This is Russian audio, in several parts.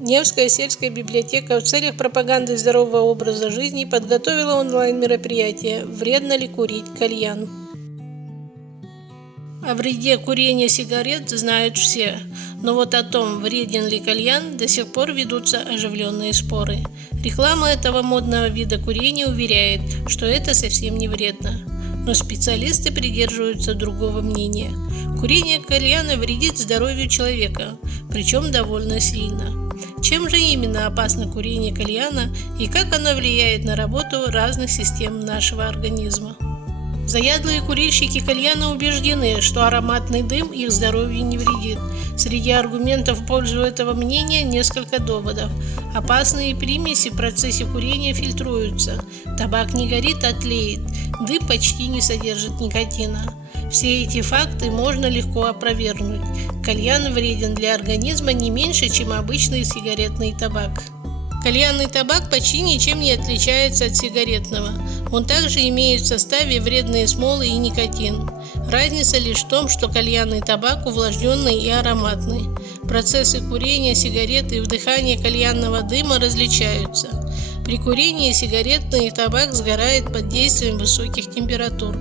Невская сельская библиотека в целях пропаганды здорового образа жизни подготовила онлайн-мероприятие «Вредно ли курить кальян?». О вреде курения сигарет знают все, но вот о том, вреден ли кальян, до сих пор ведутся оживленные споры. Реклама этого модного вида курения уверяет, что это совсем не вредно. Но специалисты придерживаются другого мнения. Курение кальяна вредит здоровью человека, причем довольно сильно. Чем же именно опасно курение кальяна и как оно влияет на работу разных систем нашего организма? Заядлые курильщики кальяна убеждены, что ароматный дым их здоровью не вредит. Среди аргументов в пользу этого мнения несколько доводов. Опасные примеси в процессе курения фильтруются. Табак не горит, а тлеет. Дым почти не содержит никотина. Все эти факты можно легко опровергнуть. Кальян вреден для организма не меньше, чем обычный сигаретный табак. Кальянный табак почти ничем не отличается от сигаретного. Он также имеет в составе вредные смолы и никотин. Разница лишь в том, что кальянный табак увлажненный и ароматный. Процессы курения сигареты и вдыхания кальянного дыма различаются. При курении сигаретный табак сгорает под действием высоких температур,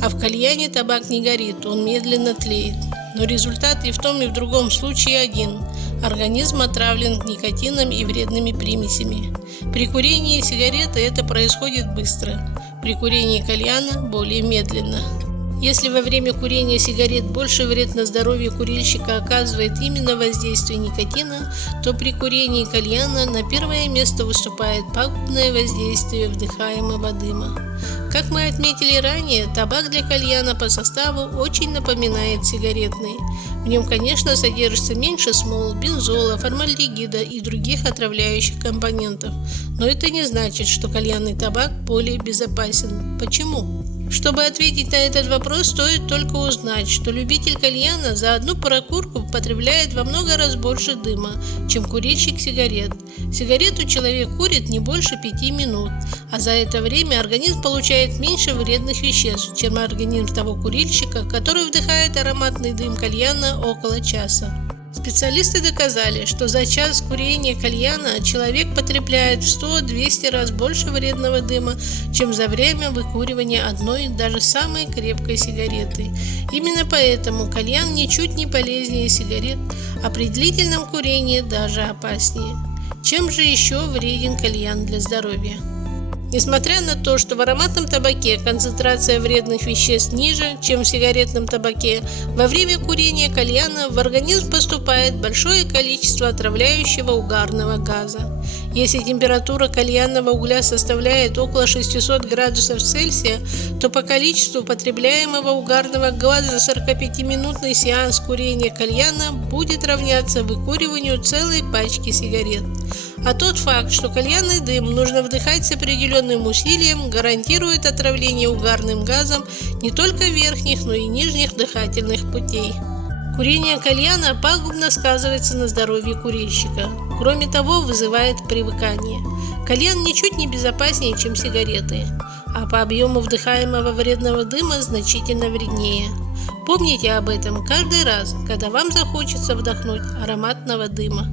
а в кальяне табак не горит, он медленно тлеет. Но результат и в том, и в другом случае один. Организм отравлен никотином и вредными примесями. При курении сигареты это происходит быстро, при курении кальяна более медленно. Если во время курения сигарет больший вред на здоровье курильщика оказывает именно воздействие никотина, то при курении кальяна на первое место выступает пагубное воздействие вдыхаемого дыма. Как мы отметили ранее, табак для кальяна по составу очень напоминает сигаретный. В нем, конечно, содержится меньше смол, бензола, формальдегида и других отравляющих компонентов, но это не значит, что кальянный табак более безопасен. Почему? Чтобы ответить на этот вопрос, стоит только узнать, что любитель кальяна за одну прокурку потребляет во много раз больше дыма, чем курильщик сигарет. Сигарету человек курит не больше 5 минут, а за это время организм получает меньше вредных веществ, чем организм того курильщика, который вдыхает ароматный дым кальяна около часа. Специалисты доказали, что за час курения кальяна человек потребляет в 100-200 раз больше вредного дыма, чем за время выкуривания одной, даже самой крепкой сигареты. Именно поэтому кальян ничуть не полезнее сигарет, а при длительном курении даже опаснее. Чем же еще вреден кальян для здоровья? Несмотря на то, что в ароматном табаке концентрация вредных веществ ниже, чем в сигаретном табаке, во время курения кальяна в организм поступает большое количество отравляющего угарного газа. Если температура кальянного угля составляет около 600 градусов Цельсия, то по количеству потребляемого угарного газа 45-минутный сеанс курения кальяна будет равняться выкуриванию целой пачки сигарет. А тот факт, что кальянный дым нужно вдыхать с определенным усилием, гарантирует отравление угарным газом не только верхних, но и нижних дыхательных путей. Курение кальяна пагубно сказывается на здоровье курильщика. Кроме того, вызывает привыкание. Кальян ничуть не безопаснее, чем сигареты, а по объему вдыхаемого вредного дыма значительно вреднее. Помните об этом каждый раз, когда вам захочется вдохнуть ароматного дыма.